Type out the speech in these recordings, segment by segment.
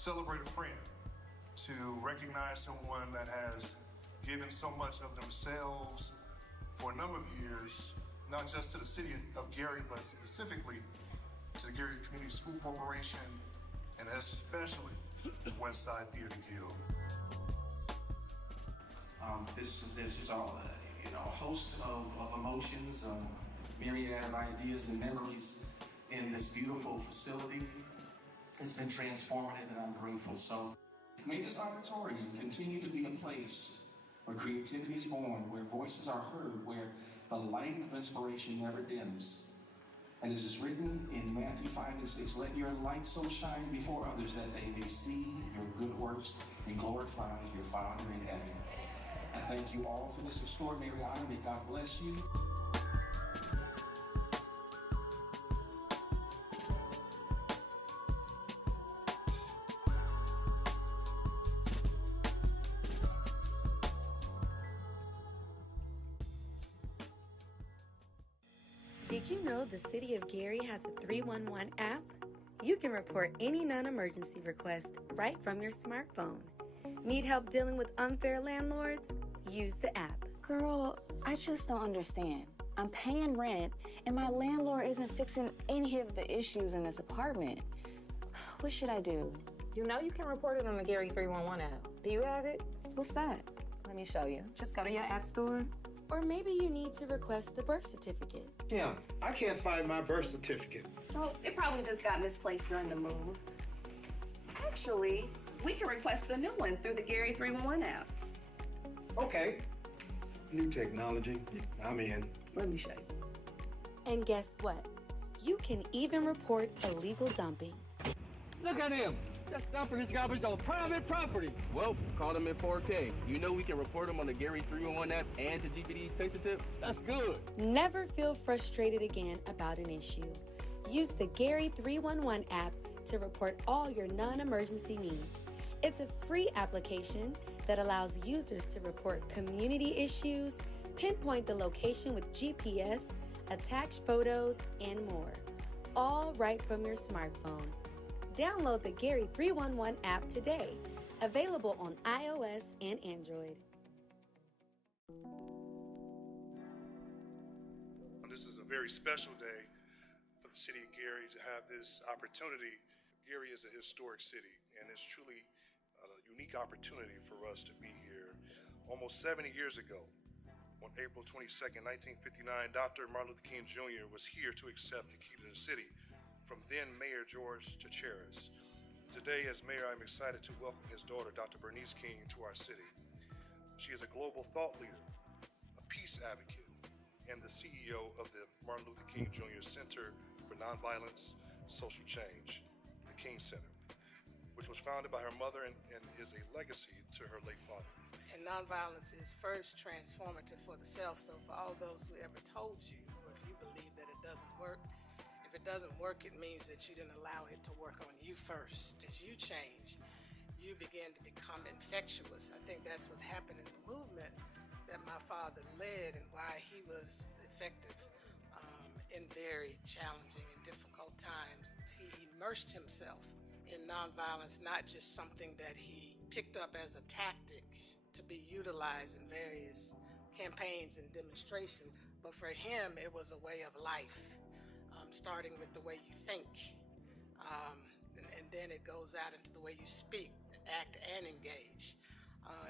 celebrate a friend, to recognize someone that has given so much of themselves for a number of years, not just to the city of Gary, but specifically to the Gary Community School Corporation, and especially Westside Theater Guild. This is all, a host of emotions, myriad of ideas and memories in this beautiful facility. It's been transformative, and I'm grateful. So may this auditorium continue to be a place where creativity is born, where voices are heard, where the light of inspiration never dims. And as is written in Matthew 5:6, let your light so shine before others that they may see your good works and glorify your Father in heaven. I thank you all for this extraordinary honor. May God bless you. Did you know the City of Gary has a 311 app? You can report any non-emergency request right from your smartphone. Need help dealing with unfair landlords? Use the app. Girl, I just don't understand. I'm paying rent, and my landlord isn't fixing any of the issues in this apartment. What should I do? You know you can report it on the Gary 311 app. Do you have it? What's that? Let me show you. Just go to your app store. Or maybe you need to request the birth certificate. Yeah, I can't find my birth certificate. Oh, it probably just got misplaced during the move. Actually, we can request a new one through the Gary 311 app. Okay. New technology. I'm in. Let me show you. And guess what? You can even report illegal dumping. Look at him! Just dumping his garbage on private property. Well, caught him in 4K. You know we can report him on the Gary 311 app and to GPD's Taste of Tip? That's good. Never feel frustrated again about an issue. Use the Gary 311 app to report all your non-emergency needs. It's a free application that allows users to report community issues, pinpoint the location with GPS, attach photos, and more. All right from your smartphone. Download the Gary 311 app today. Available on iOS and Android. This is a very special day for the city of Gary to have this opportunity. Gary is a historic city, and it's truly a unique opportunity for us to be here. Almost 70 years ago, on April 22nd, 1959, Dr. Martin Luther King Jr. was here to accept the key to the city from then Mayor George Chacheras. Today, as mayor, I'm excited to welcome his daughter, Dr. Bernice King, to our city. She is a global thought leader, a peace advocate, and the CEO of the Martin Luther King Jr. Center for Nonviolence Social Change, the King Center, which was founded by her mother and is a legacy to her late father. And nonviolence is first transformative for the self, so for all those who ever told you, or if you believe that it doesn't work, if it doesn't work, it means that you didn't allow it to work on you first. As you change, you begin to become infectious. I think that's what happened in the movement that my father led and why he was effective in very challenging and difficult times. He immersed himself in nonviolence, not just something that he picked up as a tactic to be utilized in various campaigns and demonstrations, but for him it was a way of life. Starting with the way you think, and then it goes out into the way you speak, act, and engage.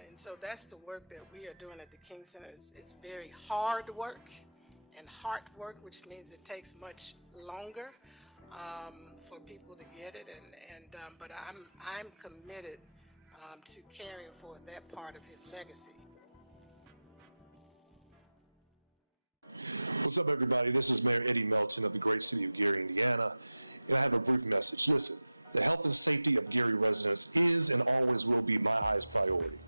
And so that's the work that we are doing at the King Center. It's very hard work and heart work, which means it takes much longer for people to get it. But I'm committed to carrying forth that part of his legacy. What's up, everybody? This is Mayor Eddie Melton of the great city of Gary, Indiana, and I have a brief message. Listen, the health and safety of Gary residents is and always will be my highest priority.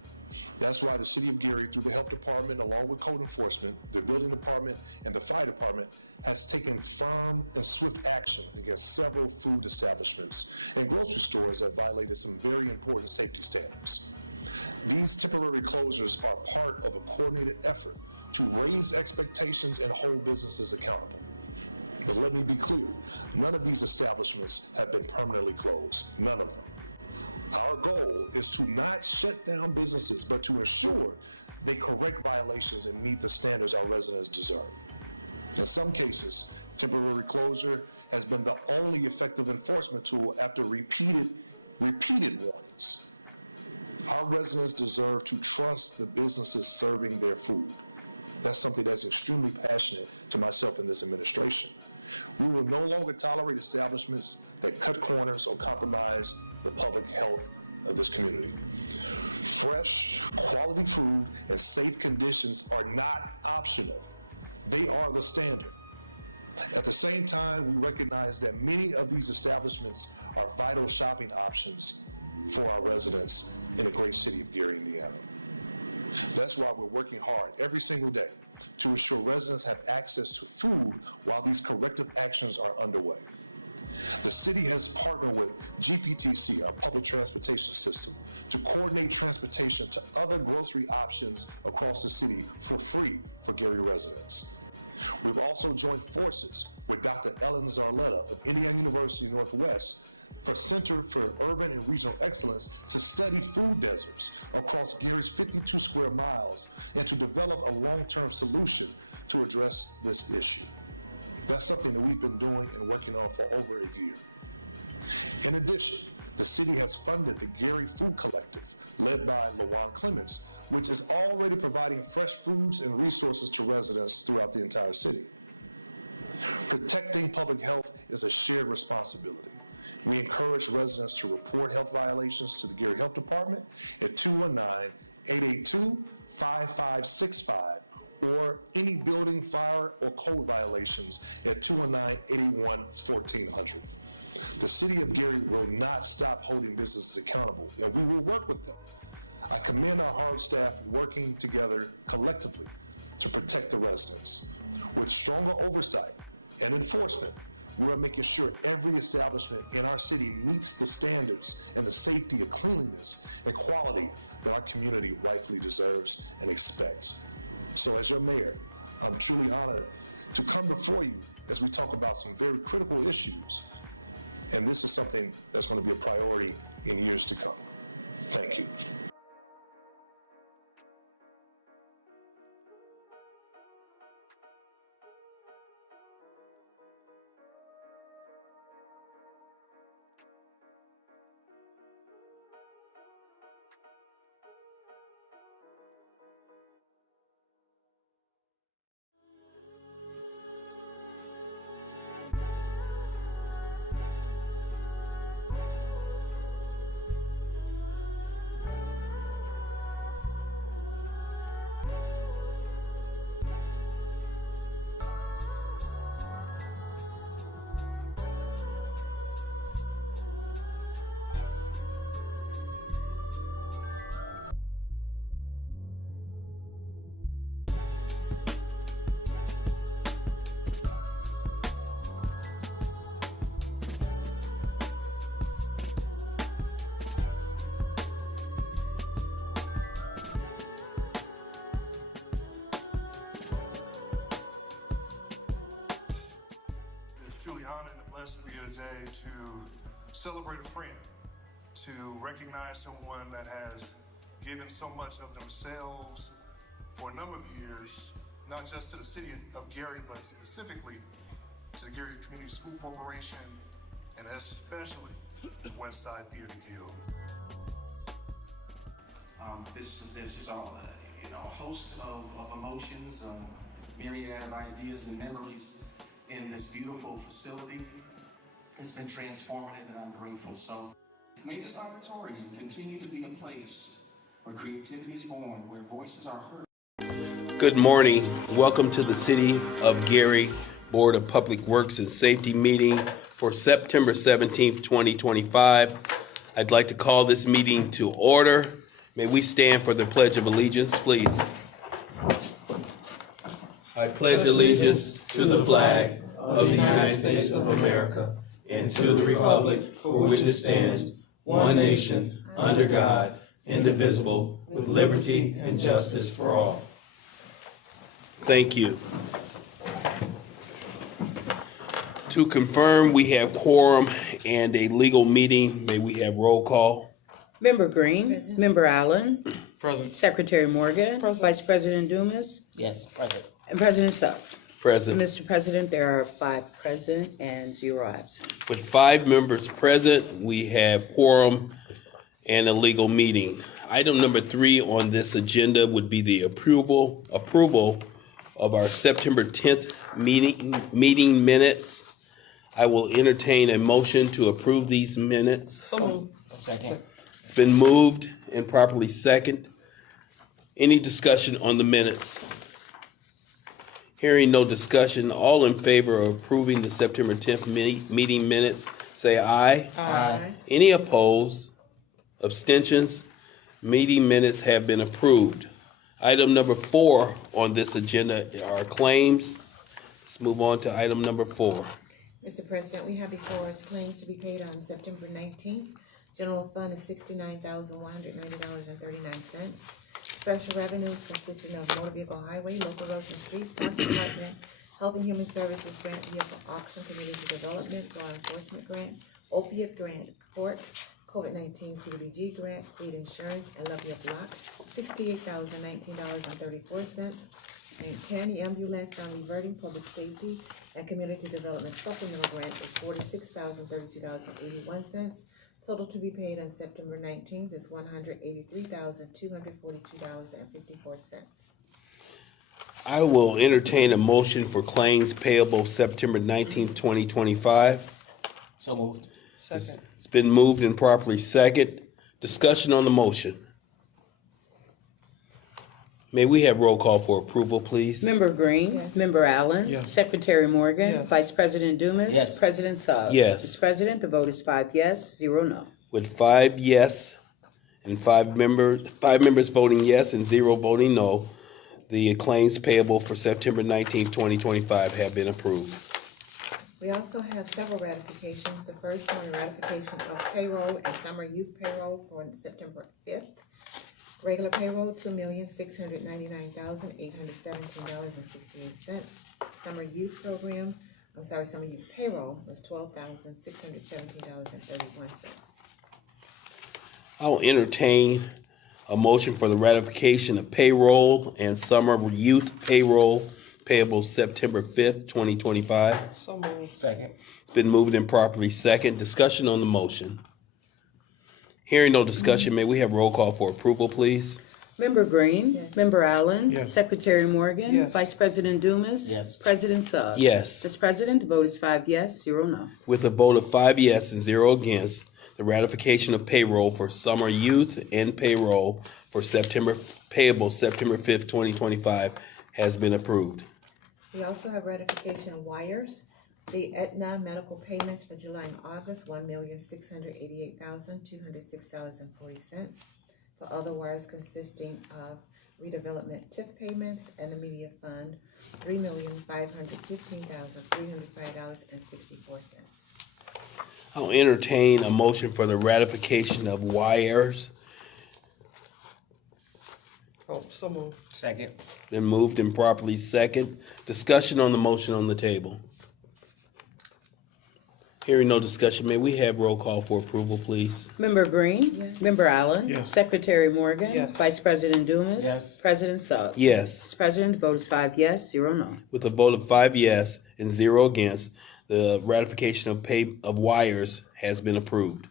That's why the city of Gary, through the health department, along with code enforcement, the building department, and the fire department, has taken firm and swift action against several food establishments and grocery stores that violated some very important safety standards. These temporary closures are part of a coordinated effort to raise expectations and hold businesses accountable. But let me be clear, none of these establishments have been permanently closed, none of them. Our goal is to not shut down businesses, but to ensure they correct violations and meet the standards our residents deserve. In some cases, temporary closure has been the only effective enforcement tool after repeated warnings. Our residents deserve to trust the businesses serving their food. That's something that's extremely passionate to myself and this administration. We will no longer tolerate establishments that cut corners or compromise the public health of this community. Fresh, quality food and safe conditions are not optional. They are the standard. At the same time, we recognize that many of these establishments are vital shopping options for our residents in the great city of Gary, Indiana. That's why we're working hard every single day to ensure residents have access to food while these corrective actions are underway. The city has partnered with GPTC, our public transportation system, to coordinate transportation to other grocery options across the city for free for Gary residents. We've also joined forces with Dr. Ellen Zarletta of Indiana University Northwest for Center for Urban and Regional Excellence to study food deserts across Gary's 52 square miles and to develop a long-term solution to address this issue. That's something that we've been doing and working on for over a year. In addition, the city has funded the Gary Food Collective, led by LaJuan Clemens, which is already providing fresh foods and resources to residents throughout the entire city. Protecting public health is a shared responsibility. We encourage residents to report health violations to the Gary Health Department at 219-882-5565 or any building, fire, or code violations at 219-881-1400. The city of Gary will not stop holding businesses accountable, and we will work with them. I commend our hard staff working together collectively to protect the residents. With stronger oversight and enforcement, we're making sure every establishment in our city meets the standards and the safety of cleanliness and quality that our community rightfully deserves and expects. So as your mayor, I'm truly honored to come before you as we talk about some very critical issues. And this is something that's going to be a priority in years to come. Thank you. Celebrate a friend, to recognize someone that has given so much of themselves for a number of years, not just to the city of Gary, but specifically to the Gary Community School Corporation, and especially Westside Theater Guild. This is all, a host of emotions, myriad of ideas and memories in this beautiful facility. It's been transformative, and I'm grateful. So may this auditorium continue to be a place where creativity is born, where voices are heard. Good morning. Welcome to the City of Gary Board of Public Works and Safety meeting for September 17th, 2025. I'd like to call this meeting to order. May we stand for the Pledge of Allegiance, please. I pledge allegiance to the flag of the United States of America and to the republic for which it stands, one nation, under God, indivisible, with liberty and justice for all. Thank you. To confirm we have quorum and a legal meeting, may we have roll call? Member Green. Member Allen. Present. Secretary Morgan. Vice President Dumas. Yes, present. And President Suggs. Present. Mr. President, there are 5 present and 0 absent. With 5 members present, we have quorum and a legal meeting. Item number 3 on this agenda would be the approval of our September 10th meeting minutes. I will entertain a motion to approve these minutes. So moved. Second. It's been moved and properly second. Any discussion on the minutes? Hearing no discussion, all in favor of approving the September 10th meeting minutes, say aye. Aye. Any opposed? Abstentions? Meeting minutes have been approved. Item number 4 on this agenda are claims. Let's move on to item number 4. Mr. President, we have before us claims to be paid on September 19th. General fund is $69,190.39. Special revenues consisting of motor vehicle highway, local roads and streets, park department, health and human services grant, vehicle auction, community development, law enforcement grant, opiate grant, court, COVID-19 CDBG grant, fleet insurance, and levy of block, $68,019.34. And 10 ambulance non-reverting public safety and community development supplemental grant is $46,032.81. Total to be paid on September 19th is $183,242.54. I will entertain a motion for claims payable September 19th, 2025. So moved. Second. It's been moved and properly second. Discussion on the motion. May we have roll call for approval, please? Member Green. Yes. Member Allen. Yes. Secretary Morgan. Yes. Vice President Dumas. Yes. President Suggs. Yes. Mr. President, the vote is 5 yes, 0 no. With 5 yes and 5 members voting yes and 0 voting no, the claims payable for September 19th, 2025 have been approved. We also have several ratifications. The first one, the ratification of payroll and summer youth payroll for September 5th. Regular payroll, $2,699,817.68. Summer youth payroll was $12,617.31. I'll entertain a motion for the ratification of payroll and summer youth payroll payable September 5th, 2025. So moved. Second. It's been moved and properly second. Discussion on the motion. Hearing no discussion, may we have roll call for approval, please? Member Green. Yes. Member Allen. Yes. Secretary Morgan. Yes. Vice President Dumas. Yes. President Suggs. Yes. Mr. President, the vote is 5 yes, 0 no. With a vote of 5 yes and 0 against, the ratification of payroll for summer youth and payroll for payable September 5th, 2025 has been approved. We also have ratification of wires. The Aetna medical payments for July and August, $1,688,206.40. For other wires consisting of redevelopment TIF payments and the media fund, $3,515,305.64. I'll entertain a motion for the ratification of wires. Oh, so moved. Second. Been moved and properly second. Discussion on the motion on the table. Hearing no discussion, may we have roll call for approval, please? Member Green. Yes. Member Allen. Yes. Secretary Morgan. Yes. Vice President Dumas. Yes. President Suggs. Yes. Mr. President, the vote is 5 yes, 0 no. With a vote of 5 yes and 0 against, the ratification of wires has been approved.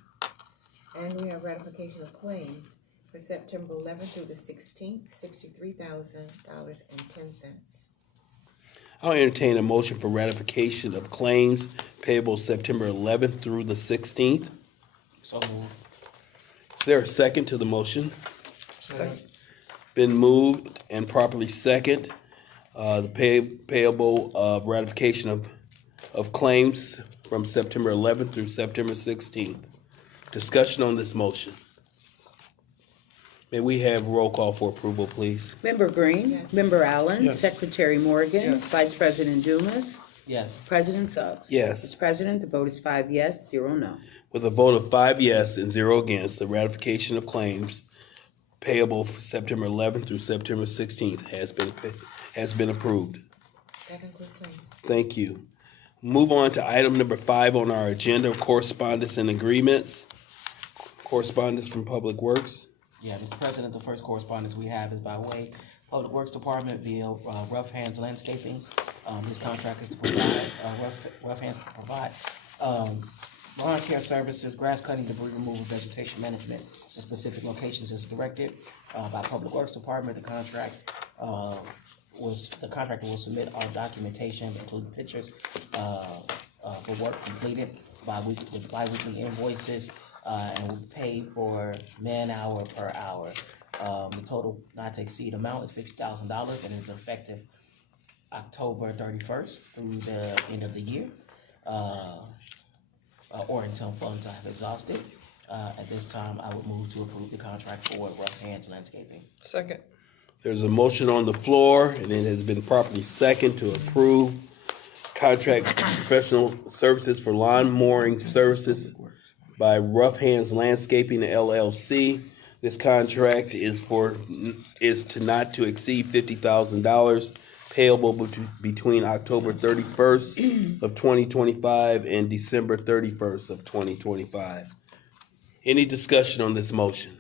And we have ratification of claims for September 11th through the 16th, $63,000.10. I'll entertain a motion for ratification of claims payable September 11th through the 16th. So moved. Is there a second to the motion? Second. Been moved and properly second. The payable of ratification of claims from September 11th through September 16th. Discussion on this motion. May we have roll call for approval, please? Member Green. Yes. Member Allen. Yes. Secretary Morgan. Yes. Vice President Dumas. Yes. President Suggs. Yes. Mr. President, the vote is 5 yes, 0 no. With a vote of 5 yes and 0 against, the ratification of claims payable for September 11th through September 16th has been approved. That concludes claims. Thank you. Move on to item number 5 on our agenda, correspondence and agreements. Correspondence from Public Works. Yeah, Mr. President, the first correspondence we have is by way Public Works Department via Rough Hands Landscaping. This contract is to provide, Rough Hands to provide lawn care services, grass cutting, debris removal, vegetation management in specific locations as directed by Public Works Department. The contractor will submit all documentation, including pictures, for work completed with bi-weekly invoices, and will pay for man-hour per hour. The total not to exceed amount is $50,000 and is effective October 31st through the end of the year, or until funds are exhausted. At this time, I would move to approve the contract for Rough Hands Landscaping. Second. There's a motion on the floor, and it has been properly seconded to approve contract professional services for lawn mowing services by Rough Hands Landscaping LLC. This contract is to not to exceed $50,000, payable between October 31st of 2025 and December 31st of 2025. Any discussion on this motion?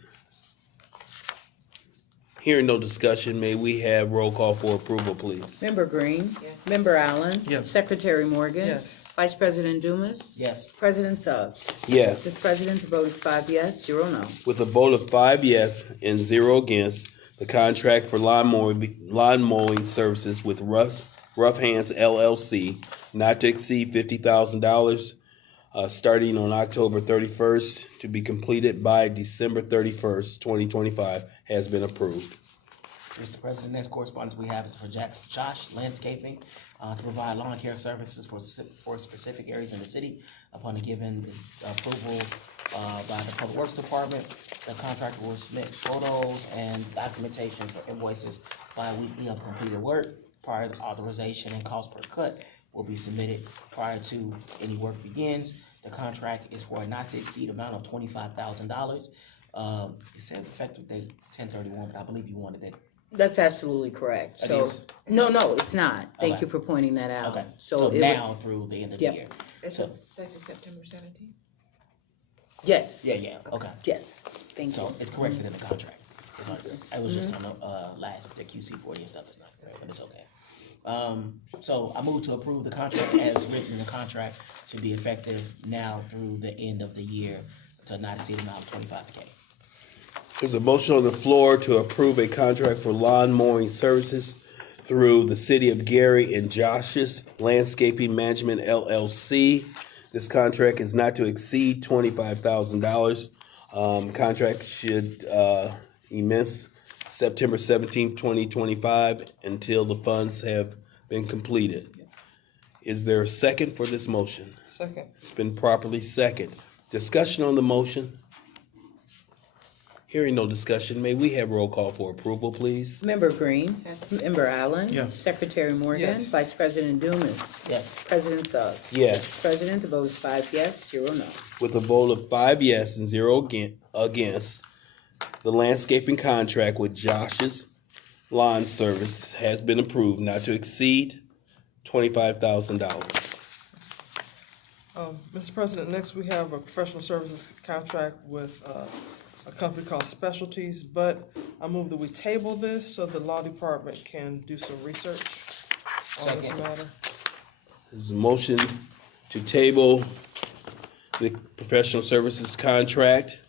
Hearing no discussion, may we have roll call for approval, please? Member Green? Yes. Member Allen? Yes. Secretary Morgan? Yes. Vice President Dumas? Yes. President Suggs? Yes. Mr. President, the vote is 5 yes, 0 no. With a vote of 5 yes and 0 against, the contract for lawn mowing services with Rough Hands LLC, not to exceed $50,000, starting on October 31st to be completed by December 31st, 2025, has been approved. Mr. President, next correspondence we have is for Josh Landscaping to provide lawn care services for specific areas in the city. Upon a given approval by the Public Works Department, the contractor will submit photos and documentation for invoices bi-weekly of completed work. Prior to authorization and cost per cut will be submitted prior to any work begins. The contract is for a not to exceed amount of $25,000. It says effective date 10/31, but I believe you wanted it. That's absolutely correct. It So, is? no, it's not. Thank Okay. you for pointing that out. Okay, So so it would- now through the end of the Yep. year. It's So, effective September 17th. Yes, yeah, okay. yes, thank you. So it's corrected in the contract. It's not, it was just on the the QC40 and stuff is not correct, but it's okay. So I move to approve the contract as written in the contract to be effective now through the end of the year to not exceed amount of $25,000. There's a motion on the floor to approve a contract for lawn mowing services through the City of Gary and Josh's Landscaping Management LLC. This contract is not to exceed $25,000. Contract should commence September 17th, 2025 until the funds have been completed. Is there a second for this motion? Second. It's been properly seconded. Discussion on the motion? Hearing no discussion, may we have roll call for approval, please? Member Green? Yes. Member Allen? Yes. Secretary Morgan? Yes. Vice President Dumas? Yes. President Suggs? Yes. President, the vote is 5 yes, 0 no. With a vote of 5 yes and 0 against, the landscaping contract with Josh's Lawn Service has been approved not to exceed $25,000. Mr. President, next we have a professional services contract with a company called Specialties, but I move that we table this so the law department can do some research on this Second. matter. There's a motion to table the professional services contract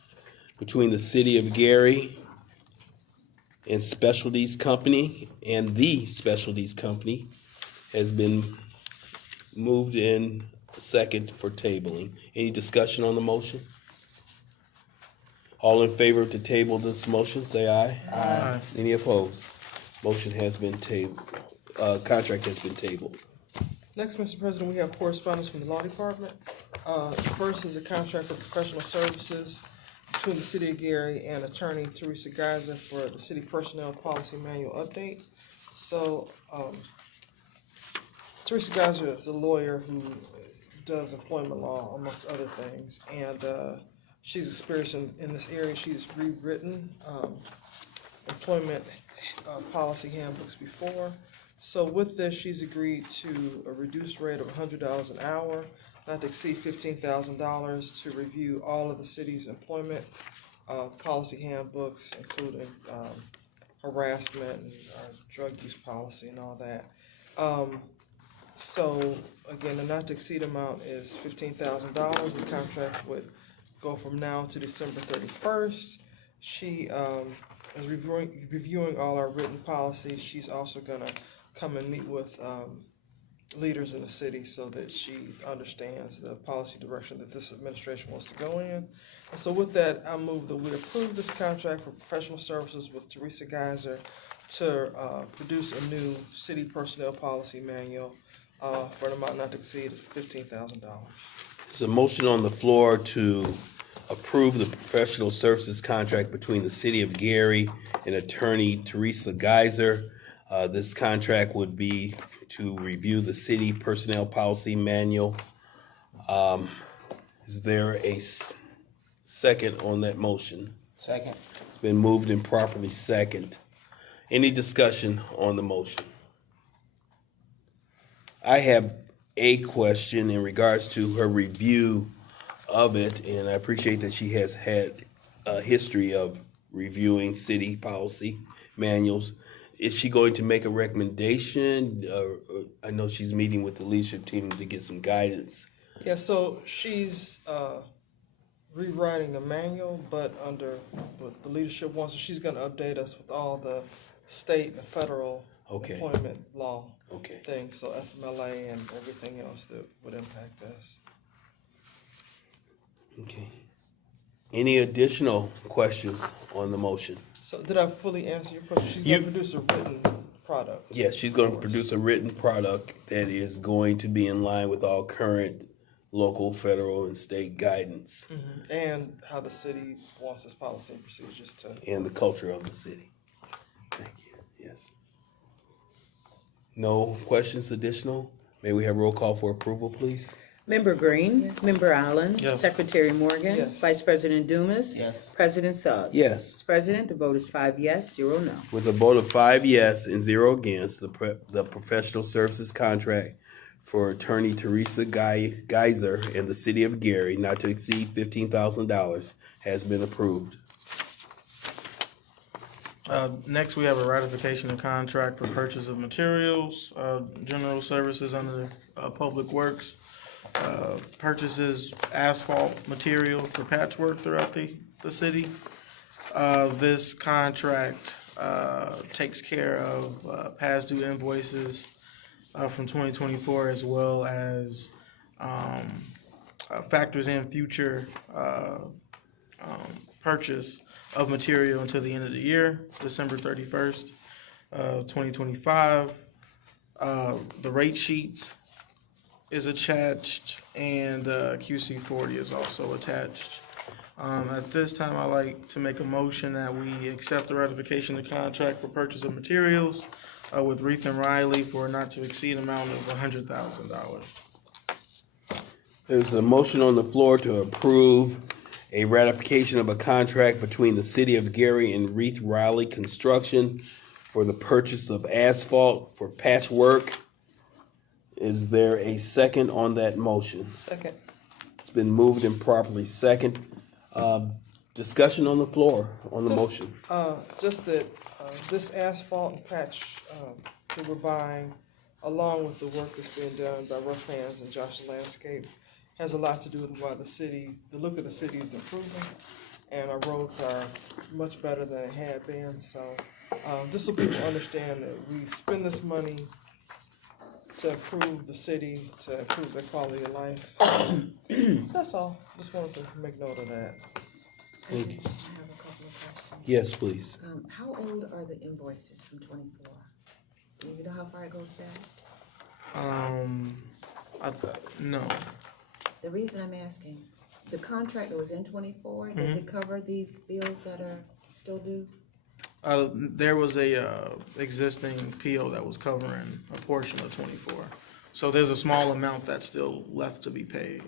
between the City of Gary and Specialties Company, and the Specialties Company has been moved in second for tabling. Any discussion on the motion? All in favor to table this motion, say aye. Aye. Any opposed? Motion has been tabled, contract has been tabled. Next, Mr. President, we have correspondence from the law department. First is a contract for professional services between the City of Gary and Attorney Teresa Geiser for the City Personnel Policy Manual Update. So, Teresa Geiser is a lawyer who does employment law amongst other things, and she's experienced in this area. She's rewritten employment policy handbooks before. So with this, she's agreed to a reduced rate of $100 an hour, not to exceed $15,000 to review all of the city's employment policy handbooks, including harassment and drug use policy and all that. So again, the not to exceed amount is $15,000. The contract would go from now to December 31st. She is reviewing all our written policies. She's also gonna come and meet with leaders in the city so that she understands the policy direction that this administration wants to go in. And so with that, I move that we approve this contract for professional services with Teresa Geiser to produce a new city personnel policy manual for an amount not to exceed $15,000. There's a motion on the floor to approve the professional services contract between the City of Gary and attorney Teresa Geiser. This contract would be to review the city personnel policy manual. Is there a second on that motion? Second. It's been moved and properly second. Any discussion on the motion? I have a question in regards to her review of it, and I appreciate that she has had a history of reviewing city policy manuals. Is she going to make a recommendation? I know she's meeting with the leadership team to get some guidance. Yeah, so she's rewriting the manual, but under what the leadership wants. So she's going to update us with all the state and federal employment law things, so FMLA and everything else that would impact us. Okay. Any additional questions on the motion? So did I fully answer your question? She's going to produce a written product. Yes, she's going to produce a written product that is going to be in line with all current local, federal, and state guidance. Mm-hmm. And how the city wants its policy and procedures to... And the culture of the city. Thank you. Yes. No questions additional? May we have roll call for approval, please? Member Green, Yes. Member Allen, Yes. Secretary Morgan, Yes. Vice President Dumas, Yes. President Suggs. Yes. Mr. President, the vote is 5 yes, 0 no. With a vote of 5 yes and 0 against, the professional services contract for attorney Teresa Geiser and the City of Gary not to exceed $15,000 has been approved. Next, we have a ratification of contract for purchase of materials, general services under Public Works. Purchases asphalt material for patchwork throughout the city. This contract takes care of past due invoices from 2024, as well as factors in future purchase of material until the end of the year, December 31st, 2025. The rate sheets is attached, and QC40 is also attached. At this time, I'd like to make a motion that we accept the ratification of the contract for purchase of materials with Reith and Riley for a not to exceed amount of $100,000. There's a motion on the floor to approve a ratification of a contract between the City of Gary and Reith Riley Construction for the purchase of asphalt for patchwork. Is there a second on that motion? Second. It's been moved and properly second. Discussion on the floor on the motion. Just that this asphalt and patch that we're buying, along with the work that's being done by Rough Hands and Josh Landscape, has a lot to do with why the look of the city is improving, and our roads are much better than they had been. So just so people understand that we spend this money to improve the city, to improve their quality of life. That's all. Just wanted to make note of that. Thank you. I have a couple of questions. Yes, please. How old are the invoices from 24? Do you know how far it goes back? No. The reason I'm asking, the contract that was in 24, does it cover these bills that are still due? There was a existing PO that was covering a portion of 24. So there's a small amount that's still left to be paid.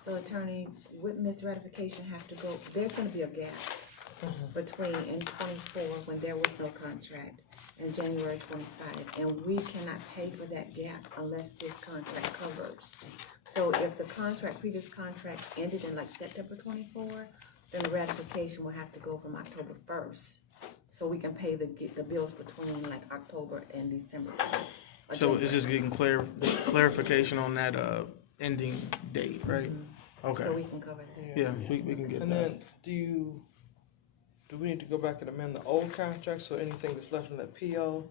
So attorney, wouldn't this ratification have to go, there's gonna be a gap between in 24 when there was no contract and January 25, and we cannot pay for that gap unless this contract covers. So if the previous contract ended in like September 24, then the ratification will have to go from October 1st. So we can pay the bills between like October and December. So it's just getting clarification on that ending date, right? Okay. So we can cover that. Yeah, we can get And that. then, do we need to go back and amend the old contract so anything that's left in that PO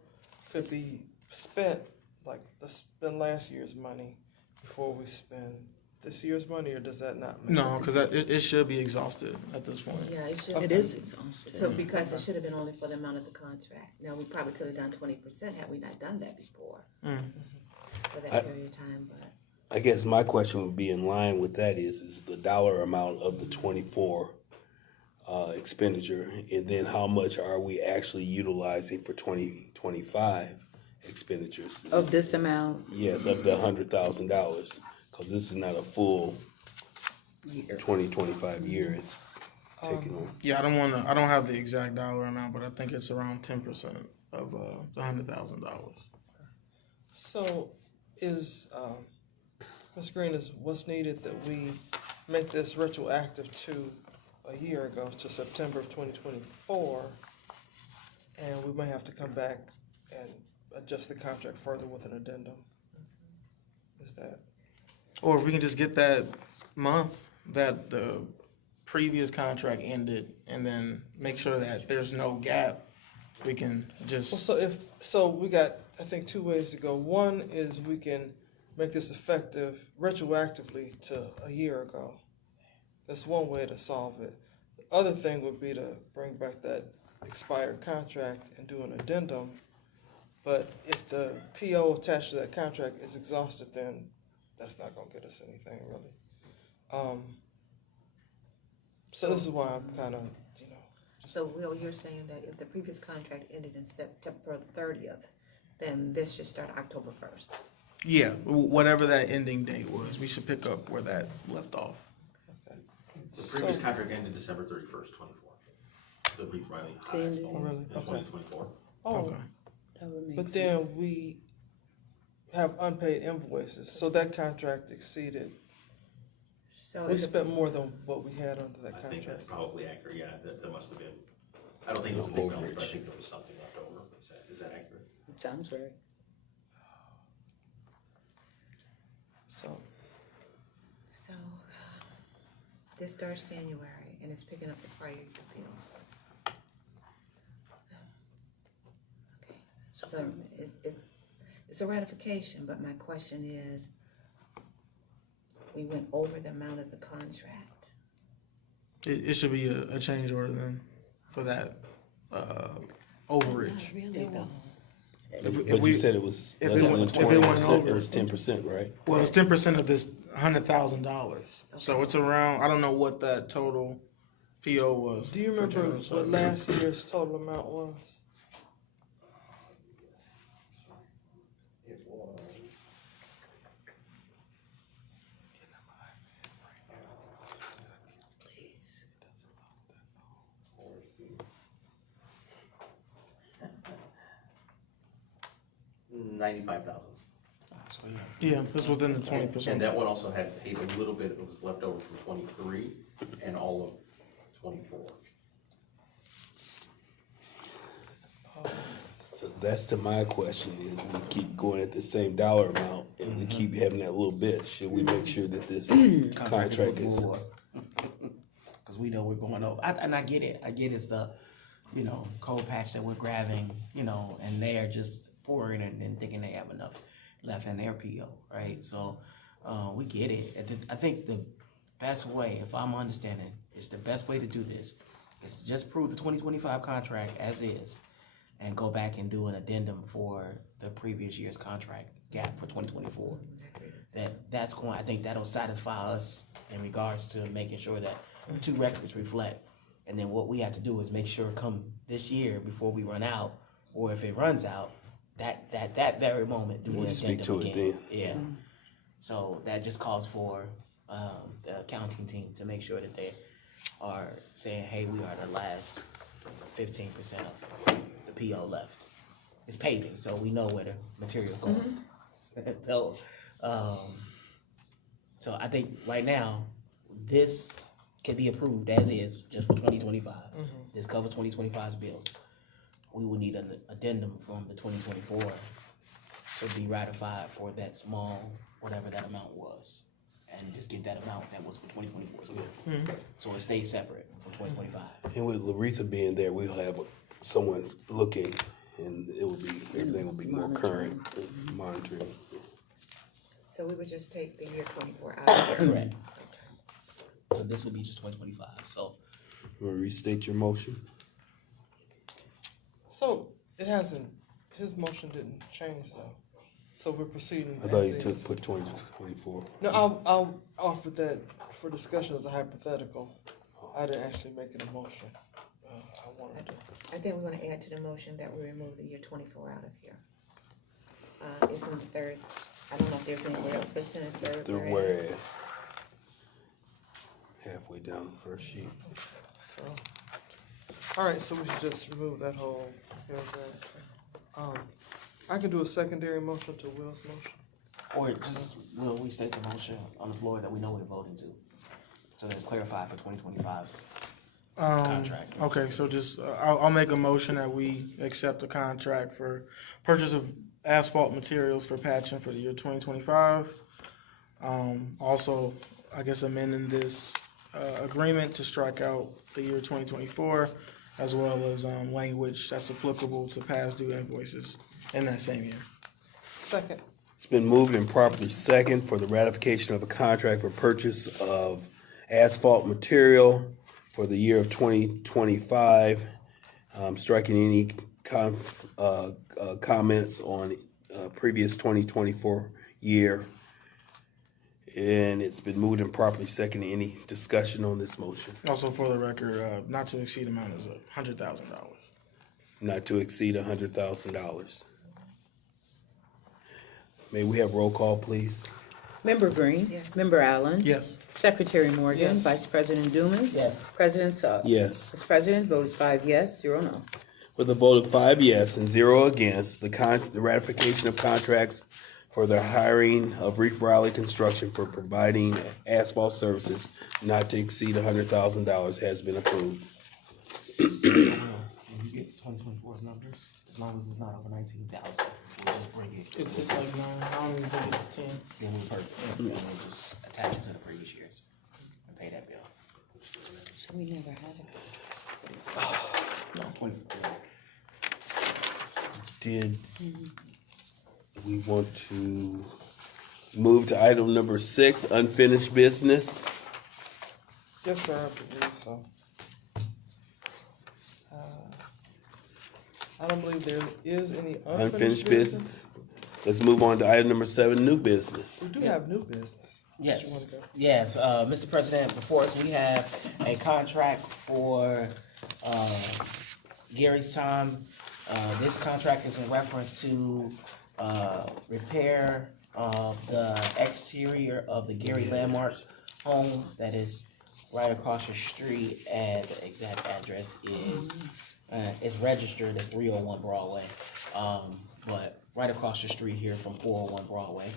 could be spent, like, let's spend last year's money before we spend this year's money, or does that not? No, because it should be exhausted at this point. Yeah, it should. Okay. It is exhausted. So because it should have been only for the amount of the contract. Now, we probably could have done 20% had we not done that before for that period of time, but. I guess my question would be in line with that is the dollar amount of the 24 expenditure, and then how much are we actually utilizing for 2025 expenditures? Of this amount? Yes, of the $100,000, because this is not a full 2025 year. It's taking on. Yeah, I don't have the exact dollar amount, but I think it's around 10% of the $100,000. So is, Ms. Green, is what's needed that we make this retroactive to a year ago, to September of 2024, and we may have to come back and adjust the contract further with an addendum? Is that? Or if we can just get that month that the previous contract ended, and then make sure that there's no gap, we can just. Well, so we got, I think, two ways to go. One is we can make this effective retroactively to a year ago. That's one way to solve it. The other thing would be to bring back that expired contract and do an addendum. But if the PO attached to that contract is exhausted, then that's not gonna get us anything really. So this is why I'm kind of, So, Will, you're saying that if the previous contract ended in September 30th, then this should start October 1st? Yeah, whatever that ending date was, we should pick up where that left off. The previous contract ended December 31st, 24. The Ruth Riley High School really? in 2024. Oh, That would make but sense. then we have unpaid invoices, so that contract exceeded. So We spent more than what we had under that I think that's contract. probably accurate, yeah, that must have been, I don't think it was a big number, but I think there was something left over. Is that accurate? Sounds right. So, this starts January and it's picking up the prior year bills. Okay, so it's a ratification, but my question is, we went over the amount of the contract. It should be a change order then for that overage. Really though. But you said it was less than 20%, it was 10%, right? Well, it's 10% of this $100,000. So it's around, I don't know what that total PO was. do you for remember general what service. last year's total amount was? It was. $95,000. So yeah, it's within the 20%. And that one also had a little bit, it was left over from 23 and all of 24. So that's to my question is we keep going at the same dollar amount and we keep having that little bit. Should we make sure that this contract is? Because we know we're going over. And I get it. I get it's the, cold patch that we're grabbing, and they are just pouring and thinking they have enough left in their PO, right? So we get it. I think the best way, if I'm understanding, is the best way to do this is to just prove the 2025 contract as is and go back and do an addendum for the previous year's contract gap for 2024. I think that'll satisfy us in regards to making sure that the two records reflect. And then what we have to do is make sure come this year before we run out, or if it runs out, that very moment do an Speak to addendum it again. then. Yeah. So that just calls for the accounting team to make sure that they are saying, hey, we are the last 15% of the PO left. It's paving, so we know where the material's going. So, So I think right now, this can be approved as is, just for 2025. This covers 2025's bills. We will need an addendum from the 2024 to be ratified for that small, whatever that amount was. And just get that amount that was for 2024's bill. So it stays separate from 2025. And with Laretha being there, we'll have someone looking, and everything will be more current, monitoring. So we would just take the year 24 out of it. Correct. So this will be just 2025, so. You want to restate your motion? So it hasn't, his motion didn't change though. So we're proceeding. I thought as you is. put 2024. No, I'll offer that for discussion as a hypothetical. I didn't actually make it a motion. I wanted to. I think we're gonna add to the motion that we remove the year 24 out of here. It's in the third, I don't know if there's anywhere else, but it's in the third. The whereas. Halfway down the first sheet. So, all right, so we should just remove that whole paragraph. I can do a secondary motion to Will's motion. Or just, will we state the motion on the floor that we know we're voting to? So then clarify for 2025's contract. Okay, so just, I'll make a motion that we accept the contract for purchase of asphalt materials for patching for the year 2025. Also, I guess amending this agreement to strike out the year 2024, as well as language that's applicable to past due invoices in that same year. Second. It's been moved and properly second for the ratification of a contract for purchase of asphalt material for the year of 2025. Striking any comments on previous 2024 year. And it's been moved and properly seconded. Any discussion on this motion? Also, for the record, not to exceed amount is $100,000. Not to exceed $100,000. May we have roll call, please? Member Green? Yes. Member Allen? Yes. Secretary Morgan? Yes. Vice President Dumas? Yes. President Suggs? Yes. Mr. President, vote is 5 yes, 0 no. With a vote of 5 yes and 0 against, the ratification of contracts for the hiring of Reef Riley Construction for providing asphalt services not to exceed $100,000 has been approved. When you get 2024's numbers, as long as it's not over 19,000, we'll just bring it. It's like 9, I don't even think it's 10. Then we'll and we'll just attach it to the previous years and pay that bill. So we never had it. No, 24. Did we want to move to item number 6, unfinished business? Yes, sir, I believe so. I don't believe there is any unfinished business. Let's move on to item number 7, new business. We do have new business. Yes, yes, Mr. President, before us, we have a contract for, Gary's time. This contract is in reference to, repair of the exterior of the Gary Landmark home that is right across the street, and the exact address is, it's registered as 301 Broadway, but right across the street here from 401 Broadway.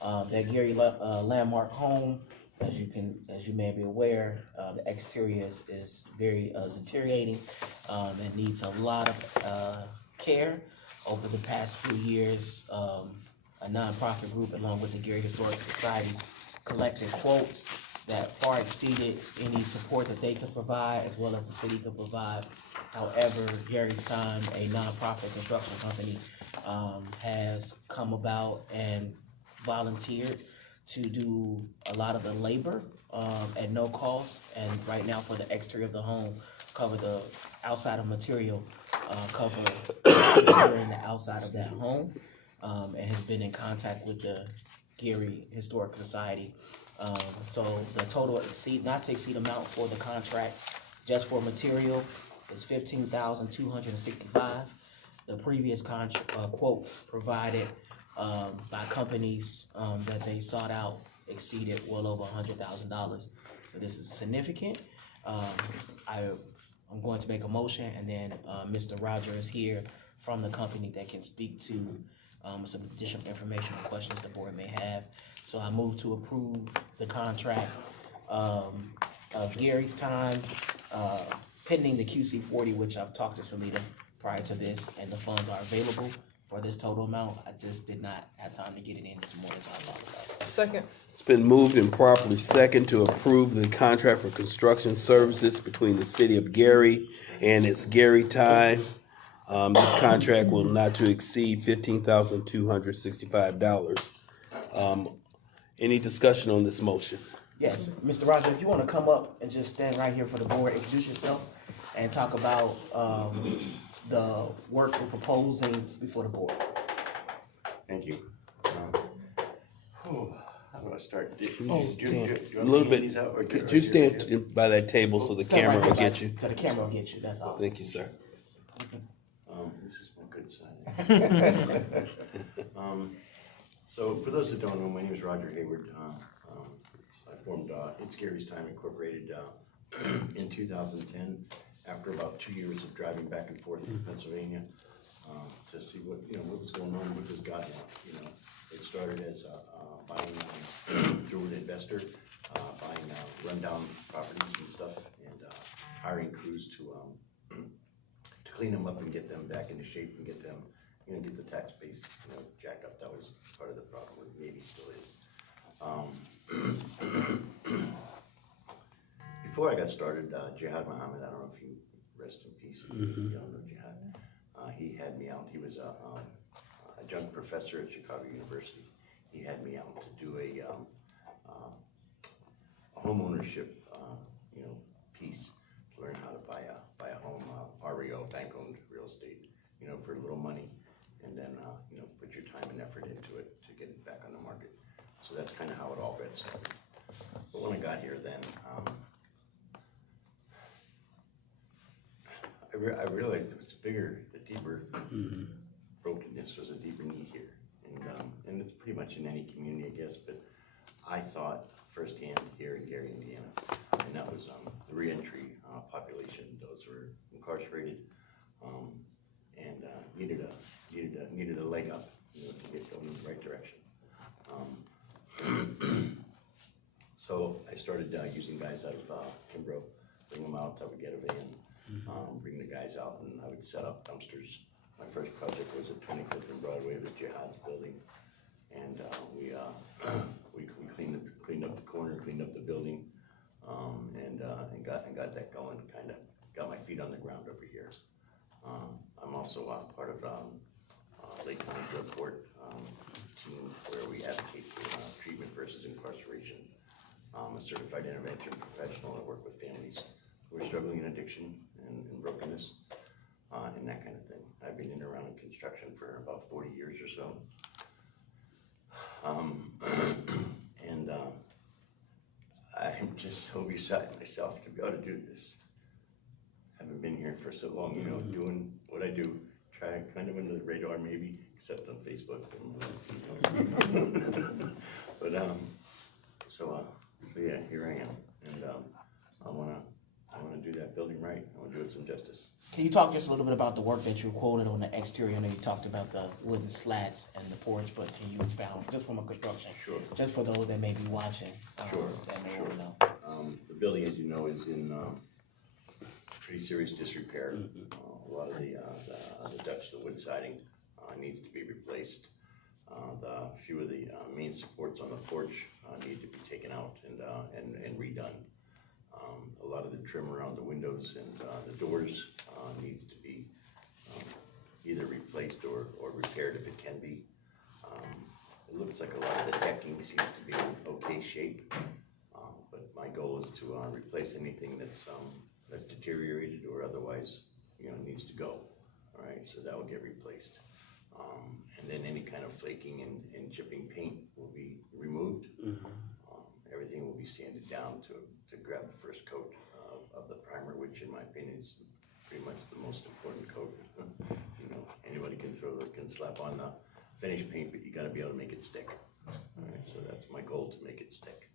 That Gary Landmark home, as you may be aware, the exterior is very deteriorating and needs a lot of care. Over the past few years, a nonprofit group along with the Gary Historic Society collected quotes that far exceeded any support that they could provide, as well as the city could provide. However, Gary's Time, a nonprofit construction company, has come about and volunteered to do a lot of the labor at no cost. And right now, for the exterior of the home, cover the outside of material, cover securing the outside of that home, and has been in contact with the Gary Historic Society. So the total not to exceed amount for the contract, just for material, is $15,265. The previous quotes provided by companies that they sought out exceeded well over $100,000. So this is significant. I'm going to make a motion, and then Mr. Roger is here from the company that can speak to some additional information or questions the board may have. So I move to approve the contract of Gary's time, pending the QC 40, which I've talked to Salita prior to this, and the funds are available for this total amount. I just did not have time to get it in this morning, so I apologize. Second. It's been moved and properly second to approve the contract for construction services between the city of Gary and its Gary Tie. This contract will not to exceed $15,265. Any discussion on this motion? Yes, Mr. Roger, if you want to come up and just stand right here for the board, introduce yourself, and talk about the work we're proposing before the board. Thank you. How do I start? Do you A want little me to hand bit. these out, or Could you stand by that table so the Stand camera right will here get you? so the camera will get you, that's all. Thank you, sir. This is my good side. So for those that don't know, my name is Roger Hayward. I formed It's Gary's Time Incorporated in 2010 after about 2 years of driving back and forth in Pennsylvania to see what was going on, what does God want. It started as buying through an investor, buying rundown properties and stuff, and hiring crews to clean them up and get them back into shape and get them, get the tax base, jacked up. That was part of the problem, maybe still is. Before I got started, Jihad Muhammad, I don't know if you rest in peace, you don't know Jihad. He had me out. He was a adjunct professor at Chicago University. He had me out to do a home ownership, piece, to learn how to buy a home, REO, bank-owned real estate, for a little money, and then put your time and effort into it to get it back on the market. So that's kind of how it all got started. But when I got here, then I realized it was bigger, the deeper brokenness was a deeper need here, and it's pretty much in any community, I guess. But I saw it firsthand here in Gary, Indiana, and that was the reentry population. Those who were incarcerated and needed a leg up, to get going in the right direction. So I started using guys out of Kimbrough, bring them out. I would get a van, bring the guys out, and I would set up dumpsters. My first project was at 25th and Broadway, the Jihad building, and we cleaned up the corner, cleaned up the building, and got that going. Kind of got my feet on the ground over here. I'm also part of Lake County Drug Court, team where we advocate for treatment versus incarceration. I'm a certified intervention professional. I work with families who are struggling in addiction and brokenness and that kind of thing. I've been in and around construction for about 40 years or so. And I'm just so beside myself to be able to do this. I haven't been here for so long, doing what I do, trying kind of under the radar maybe, except on Facebook. But so yeah, here I am, and I wanna do that building right. I wanna do it some justice. Can you talk just a little bit about the work that you quoted on the exterior? I know you talked about the wooden slats and the porch, but can you expound just from a construction? Sure. Just for those that may be watching, Sure. that may not know. The building, as you know, is in pretty serious disrepair. A lot of the Dutch, the wood siding, needs to be replaced. The few of the main supports on the porch need to be taken out and redone. A lot of the trim around the windows and the doors needs to be either replaced or repaired if it can be. It looks like a lot of the decking seems to be in okay shape, but my goal is to replace anything that's deteriorated or otherwise needs to go. All right, so that will get replaced. And then any kind of flaking and chipping paint will be removed. Everything will be sanded down to grab the first coat of the primer, which in my opinion is pretty much the most important coat. Anybody can slap on the finish paint, but you got to be able to make it stick. All right, so that's my goal, to make it stick.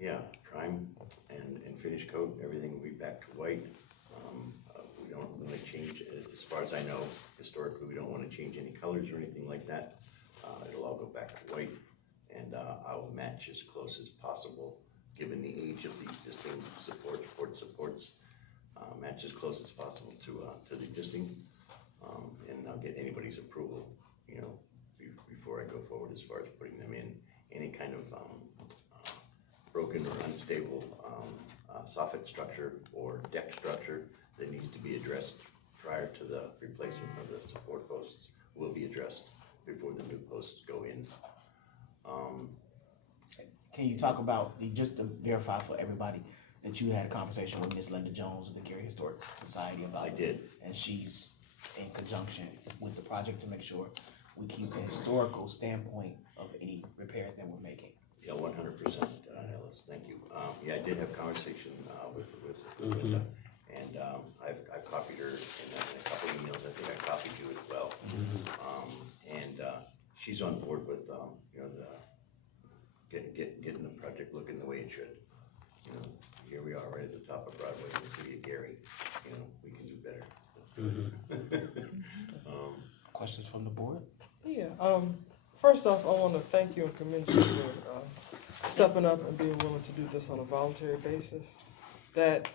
Yeah, prime and finish coat. Everything will be back to white. We don't really change, as far as I know, historically, we don't want to change any colors or anything like that. It'll all go back to white, and I'll match as close as possible, given the age of the existing supports, match as close as possible to the existing, and I'll get anybody's approval, you know, before I go forward as far as putting them in. Any kind of broken or unstable soffit structure or deck structure that needs to be addressed prior to the replacement of the support posts will be addressed before the new posts go in. Can you talk about, just to verify for everybody, that you had a conversation with Ms. Linda Jones of the Gary Historic Society about it? I did. And she's in conjunction with the project to make sure we keep the historical standpoint of any repairs that we're making. Yeah, 100%, Ellis, thank you. Yeah, I did have conversation with Linda, and I've copied her in a couple of emails. I think I copied you as well. And she's on board with you know, getting the project looking the way it should. You know, here we are right at the top of Broadway in the city of Gary. You know, we can do better. Questions from the board? Yeah. First off, I want to thank you and commend you for stepping up and being willing to do this on a voluntary basis. That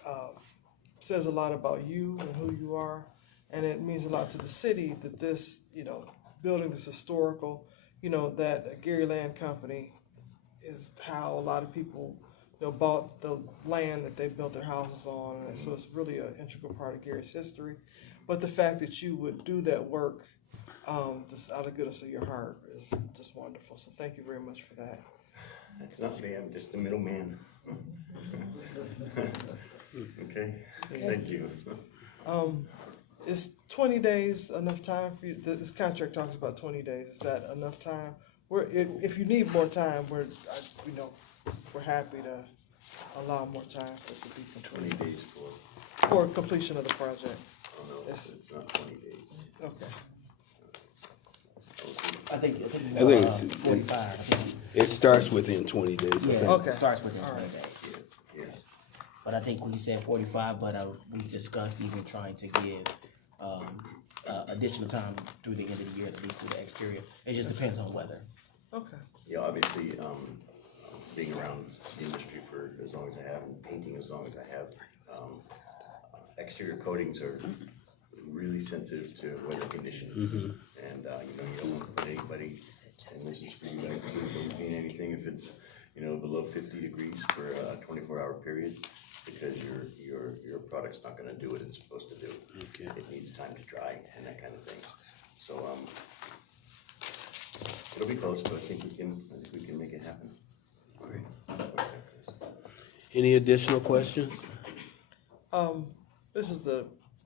says a lot about you and who you are, and it means a lot to the city that this, you know, building this historical, you know, that Gary Land Company is how a lot of people, you know, bought the land that they built their houses on, and so it's really an integral part of Gary's history. But the fact that you would do that work just out of goodness of your heart is just wonderful. So thank you very much for that. It's not me, I'm just a middleman. Okay, thank you. Is 20 days enough time for you? This contract talks about 20 days. Is that enough time? If you need more time, we're happy to allow more time for it to be completed. 20 days for completion of the project. Oh, no, it's not 20 days. Okay. I think it's 45. It starts within 20 days. Yeah, Okay. it starts within All 20 right. days. Yeah. But I think we said 45, but we discussed even trying to give additional time through the end of the year, at least through the exterior. It just depends on weather. Okay. Yeah, obviously, being around the industry for as long as I have, and painting as long as I have, exterior coatings are really sensitive to weather conditions. And, you know, you don't want to put anybody, and this is for you guys, don't paint anything if it's, you know, below 50 degrees for a 24-hour period, because your product's not going to do what it's supposed to do. Okay. It needs time to dry and that kind of thing. So it'll be close, but I think we can make it happen. Great. Any additional questions? This is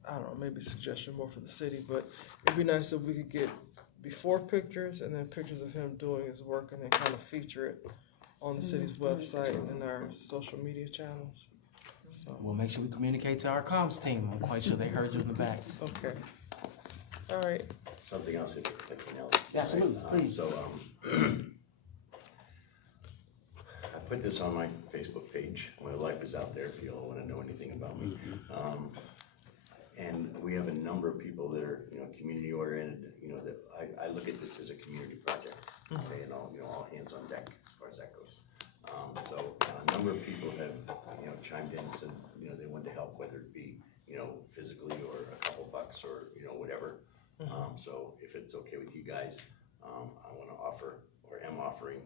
I don't know, maybe suggestion more for the city, but it'd be nice if we could get before pictures and then pictures of him doing his work and then kind of feature it on the city's website and in our social media channels. So. We'll make sure we communicate to our comms team. I'm quite sure they heard you in the back. Okay. All right. Something else, if else. Absolutely, please. So, I put this on my Facebook page. My life is out there if you all want to know anything about me. And we have a number of people that are, you know, community oriented. You know, that I look at this as a community project. Okay, and all hands on deck as far as that goes. So a number of people have, you know, chimed in and said, you know, they wanted to help, whether it be, you know, physically or a couple bucks or, you know, whatever. So if it's okay with you guys, I want to offer, or am offering,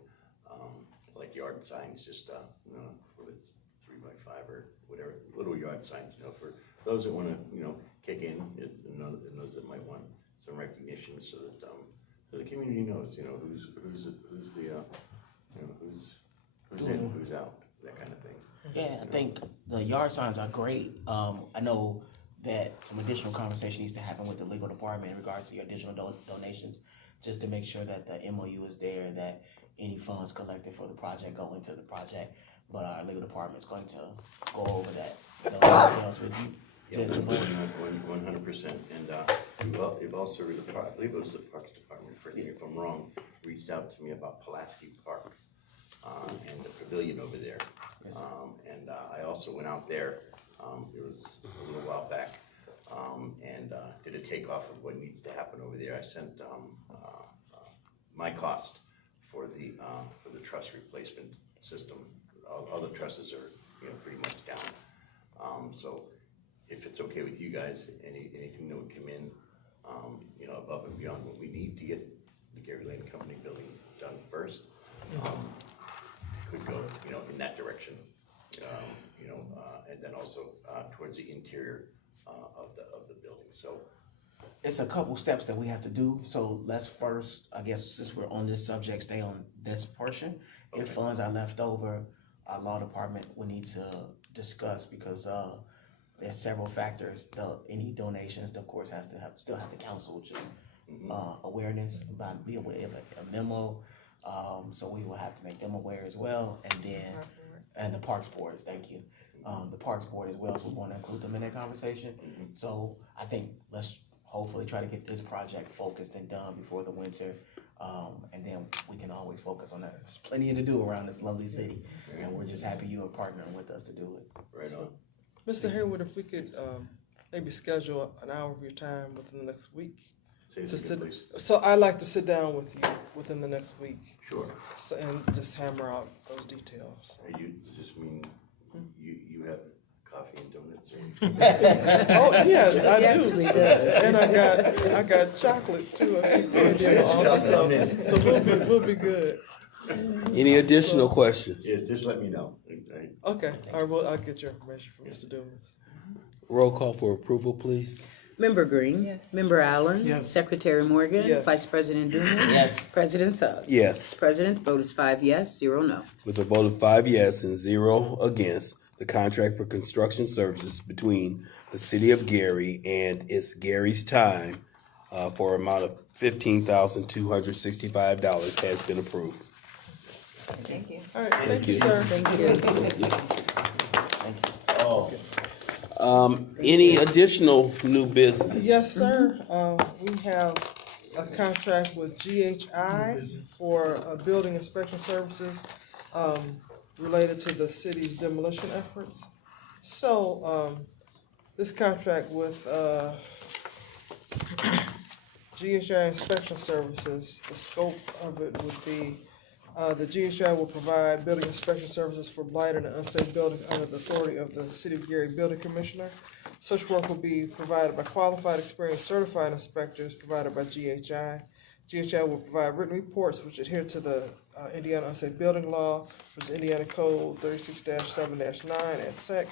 like yard signs, just, you know, with 3x5 or whatever, little yard signs, you know, for those that want to, you know, kick in, and those that might want some recognition, so that so the community knows, you know, who's the, you know, who's in, who's out, that kind of thing. Yeah, I think the yard signs are great. I know that some additional conversation needs to happen with the legal department in regards to your additional donations, just to make sure that the MOU is there, that any funds collected for the project go into the project. But our legal department is going to go over that, the details with you. Yeah, 100%. And you've also, I believe it was the Parks Department, correct me if I'm wrong, reached out to me about Pulaski Park and the pavilion over there. And I also went out there It was a little while back, and did a takeoff of what needs to happen over there. I sent my cost for the truss replacement system. All the trusses are, pretty much down. So if it's okay with you guys, anything that would come in, above and beyond what we need to get the Gary Lane Company building done first, could go, in that direction. And then also towards the interior of the building. So it's a couple steps that we have to do. So let's first, I guess, since we're on this subject, stay on this portion. Okay. If funds are left over, our law department will need to discuss, because there's several factors. Any donations, of course, still have the council just awareness by being aware of a memo. So we will have to make them aware as well, and the Parks Board. Thank you. The Parks Board as well. So we want to include them in that conversation. So I think let's hopefully try to get this project focused and done before the winter. And then we can always focus on that. There's plenty to do around this lovely city, and we're just happy you are partnering with us to do it. Right on. Mr. Harewood, if we could maybe schedule an hour of your time within the next week. So I'd like to sit down with you within the next week. Sure. And just hammer out those details. Does this mean you have coffee and donuts? Oh yeah, I do. And I got chocolate too. I think candy in the office, so we'll be good. Any additional questions? Yeah, just let me know. Okay. All right. Well, I'll get your information from Mr. Dumas. Roll call for approval, please. Member Green. Yes. Member Allen. Yes. Secretary Morgan. Yes. Vice President Dumas. Yes. President Suggs. Yes. President, vote is 5 yes, 0 no. With a vote of 5 yes and 0 against, the contract for construction services between the City of Gary and its Gary's Time for an amount of $15,265 has been approved. Thank you. All right. Thank you, sir. Thank you. Oh. Any additional new business? Yes, sir. We have a contract with GHI for building inspection services related to the city's demolition efforts. So this contract with GHI Inspection Services, the scope of it would be the GHI will provide building inspection services for blighted and unsafe buildings under the authority of the City of Gary Building Commissioner. Such work will be provided by qualified, experienced, certified inspectors provided by GHI. GHI will provide written reports which adhere to the Indiana Unsafe Building Law, which is Indiana Code 36-7-9 at SEC.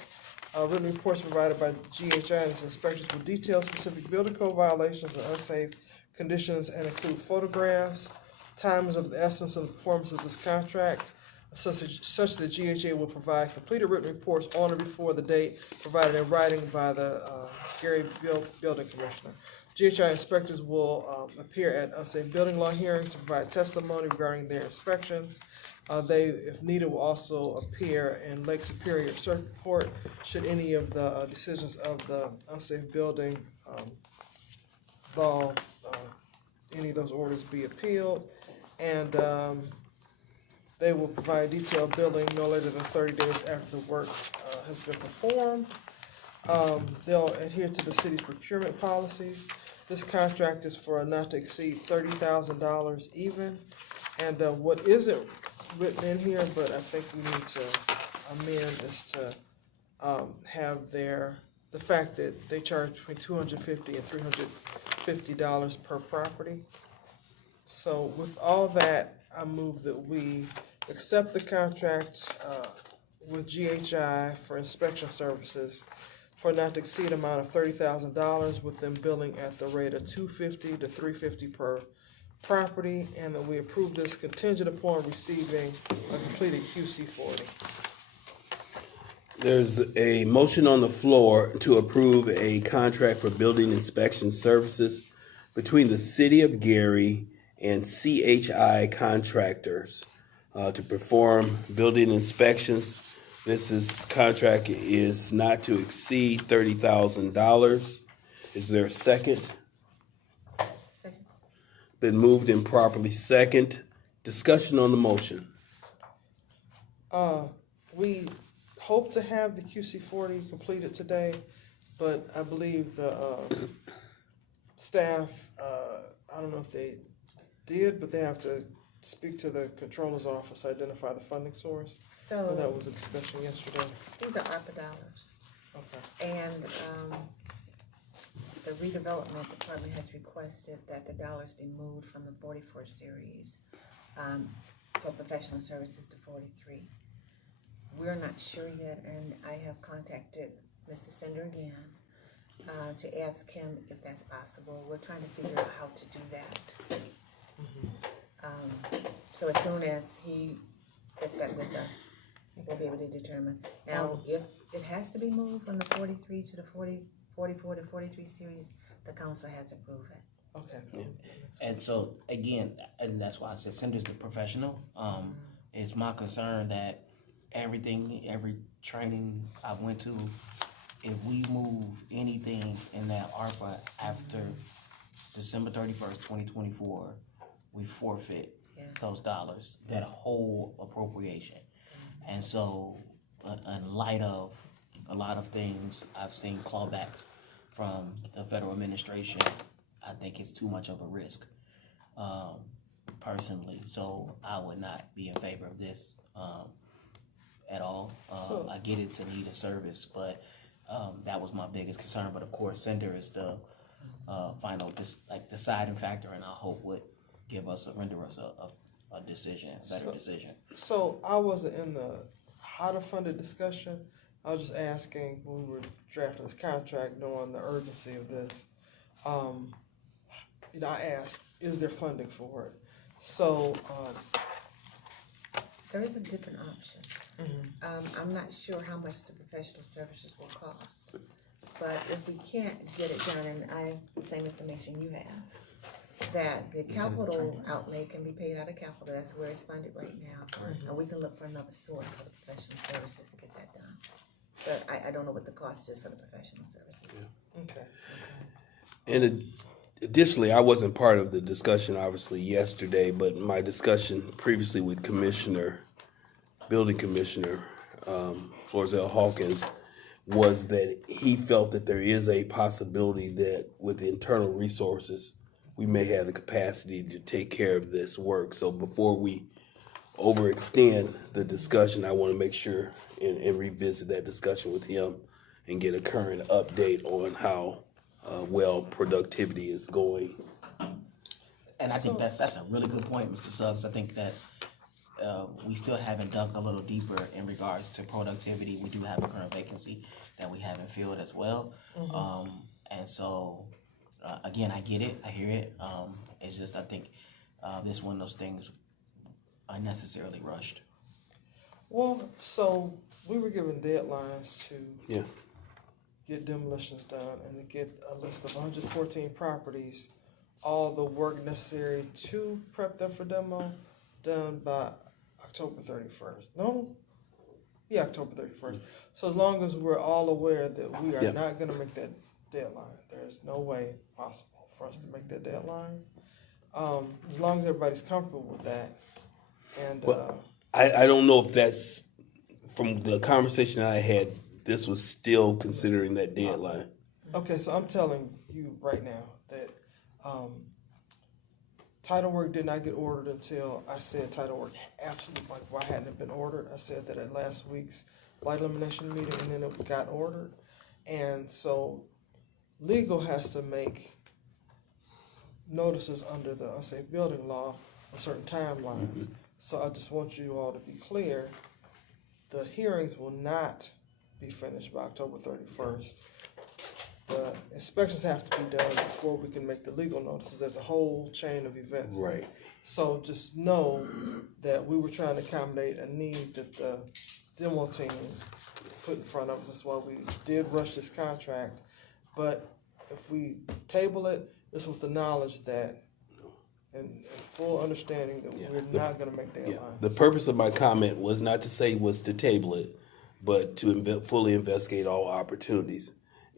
Written reports provided by GHI and its inspectors will detail specific building code violations and unsafe conditions and include photographs. Time is of the essence of the performance of this contract, such that GHA will provide completed written reports on or before the date provided in writing by the Gary Building Commissioner. GHI inspectors will appear at unsafe building law hearings to provide testimony regarding their inspections. They, if needed, will also appear in Lake Superior Circuit Court should any of the decisions of the unsafe building law, any of those orders be appealed. And they will provide detailed billing no later than 30 days after the work has been performed. They'll adhere to the city's procurement policies. This contract is for not to exceed $30,000 even. And what isn't written in here, but I think we need to amend, is to have the fact that they charge between $250 and $350 per property. So with all that, I move that we accept the contract with GHI for inspection services for not to exceed amount of $30,000 with them billing at the rate of $250 to $350 per property, and that we approve this contingent upon receiving a completed QC-40. There's a motion on the floor to approve a contract for building inspection services between the City of Gary and CHI contractors to perform building inspections. This contract is not to exceed $30,000. Is there a second? Second. Been moved and properly second. Discussion on the motion. We hoped to have the QC40 completed today, but I believe the staff, I don't know if they did, but they have to speak to the controller's office, identify the funding source. So that was a discussion yesterday. These are ARPA dollars. Okay. And the redevelopment department has requested that the dollars be moved from the 44 series for professional services to 43. We're not sure yet, and I have contacted Mr. Sender again to ask him if that's possible. We're trying to figure out how to do that. So as soon as he gets back with us, we'll be able to determine. Now, if it has to be moved from the 43 to the 44 to 43 series, the council has approved it. Okay. And so again, and that's why I said Cinder's the professional. It's my concern that every training I went to, if we move anything in that ARPA after December 31st, 2024, we forfeit those dollars, that whole appropriation. And so in light of a lot of things, I've seen clawbacks from the federal administration. I think it's too much of a risk, personally. So I would not be in favor of this at all. I get it's a need of service, but that was my biggest concern. But of course, Cinder is the final, deciding factor, and I hope would render us a decision, a better decision. So I wasn't in the how to fund it discussion. I was just asking when we were drafting this contract, knowing the urgency of this. I asked, is there funding for it? So there is a different option. I'm not sure how much the professional services will cost, but if we can't get it done, and I have the same information you have, that the capital outlay can be paid out of capital. That's where it's funded right now. And we can look for another source for the professional services to get that done. But I don't know what the cost is for the professional services. Yeah. Okay. And additionally, I wasn't part of the discussion, obviously, yesterday, but my discussion previously with Building Commissioner Florzell Hawkins was that he felt that there is a possibility that with internal resources, we may have the capacity to take care of this work. So before we overextend the discussion, I want to make sure and revisit that discussion with him and get a current update on how well productivity is going. And I think that's a really good point, Mr. Suggs. I think that we still haven't dug a little deeper in regards to productivity. We do have a current vacancy that we haven't filled as well. And so, again, I get it, I hear it. It's just I think this one of those things unnecessarily rushed. Well, so we were given deadlines to get demolitions done and to get a list of 114 properties, all the work necessary to prep them for demo done by October 31st. October 31st. So as long as we're all aware that we are not going to make that deadline, there's no way possible for us to make that deadline. As long as everybody's comfortable with that. And I don't know if that's, from the conversation I had, this was still considering that deadline. Okay, so I'm telling you right now that title work did not get ordered until I said title work absolutely, why hadn't it been ordered? I said that at last week's light elimination meeting, and then it got ordered. And so legal has to make notices under the unsafe building law on certain timelines. So I just want you all to be clear, the hearings will not be finished by October 31st. The inspections have to be done before we can make the legal notices. There's a whole chain of events. Right. So just know that we were trying to accommodate a need that the demo team put in front of us. That's why we did rush this contract. But if we table it, it's with the knowledge that and full understanding that we're not going to make deadlines. The purpose of my comment was not to say was to table it, but to fully investigate all opportunities.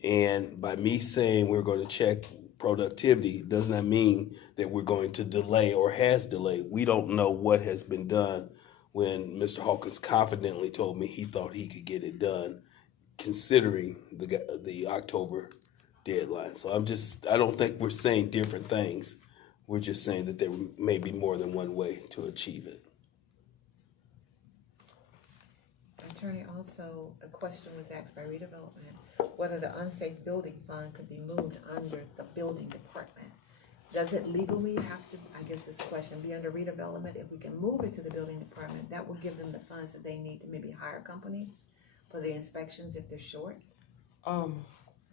And by me saying we're going to check productivity does not mean that we're going to delay or has delayed. We don't know what has been done when Mr. Hawkins confidently told me he thought he could get it done, considering the October deadline. So I don't think we're saying different things. We're just saying that there may be more than one way to achieve it. Attorney, also, a question was asked by redevelopment, whether the unsafe building fund could be moved under the building department. Does it legally have to, I guess this question, be under redevelopment? If we can move it to the building department, that will give them the funds that they need to maybe hire companies for the inspections if they're short?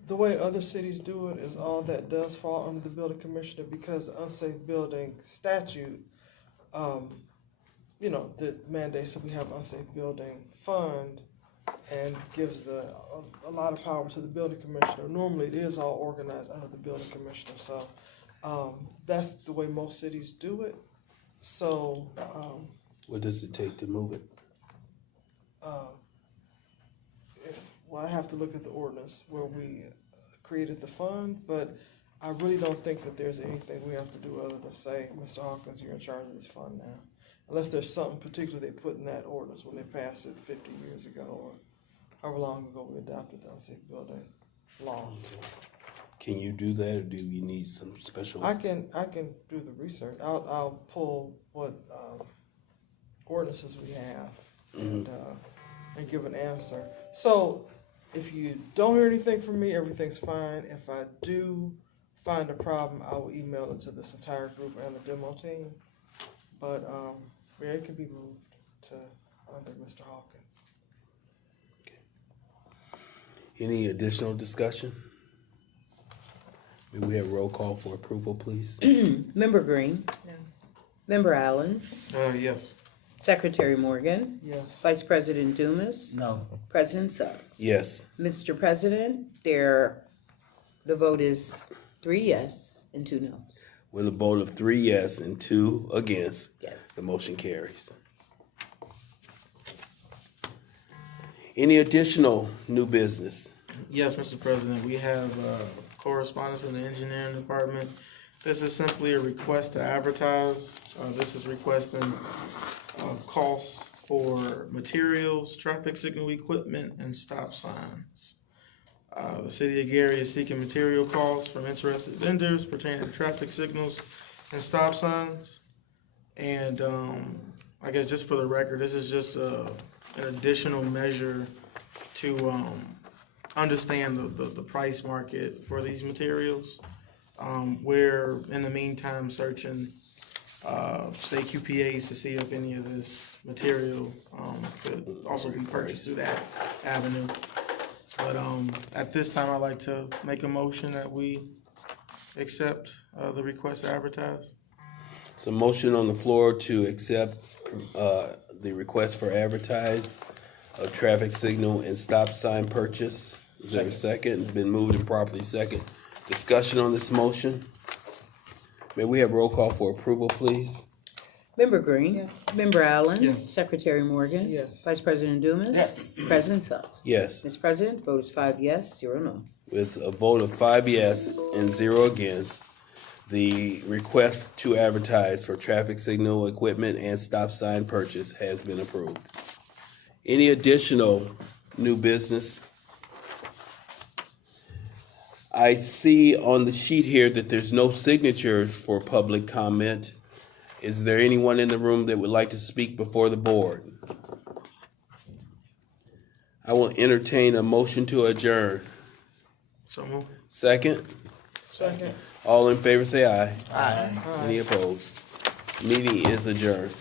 The way other cities do it is all that does fall under the building commissioner, because the unsafe building statute, that mandates that we have unsafe building fund and gives a lot of power to the building commissioner. Normally, it is all organized under the building commissioner, so that's the way most cities do it. So, what does it take to move it? I have to look at the ordinance where we created the fund, but I really don't think that there's anything we have to do other than say, Mr. Hawkins, you're in charge of this fund now. Unless there's something particular they put in that ordinance when they passed it 50 years ago or however long ago we adopted the unsafe building law. Can you do that, or do you need some special? I can do the research. I'll pull what ordinances we have and give an answer. So if you don't hear anything from me, everything's fine. If I do find a problem, I will email it to this entire group and the demo team. But it can be moved to under Mr. Hawkins. Any additional discussion? May we have roll call for approval, please? Member Green? No. Member Allen? Yes. Secretary Morgan? Yes. Vice President Dumas? No. President Suggs? Yes. Mr. President, the vote is 3 yes and 2 noes. With a vote of 3 yes and 2 against, Yes. the motion carries. Any additional new business? Yes, Mr. President, we have correspondence from the engineering department. This is simply a request to advertise. This is requesting costs for materials, traffic signal equipment, and stop signs. The city of Gary is seeking material costs from interested vendors pertaining to traffic signals and stop signs. And I guess just for the record, this is just an additional measure to understand the price market for these materials. We're in the meantime searching state QPAs to see if any of this material could also be purchased through that avenue. But at this time, I'd like to make a motion that we accept the request to advertise. So motion on the floor to accept the request for advertise of traffic signal and stop sign purchase. Is there a second? It's been moved and properly second. Discussion on this motion. May we have roll call for approval, please? Member Green? Yes. Member Allen? Yes. Secretary Morgan? Yes. Vice President Dumas? Yes. President Suggs? Yes. Mr. President, vote is 5 yes, 0 no. With a vote of 5 yes and 0 against, the request to advertise for traffic signal equipment and stop sign purchase has been approved. Any additional new business? I see on the sheet here that there's no signatures for public comment. Is there anyone in the room that would like to speak before the board? I will entertain a motion to adjourn. So move. Second? Second. All in favor say aye. Aye. Any opposed? Meeting is adjourned.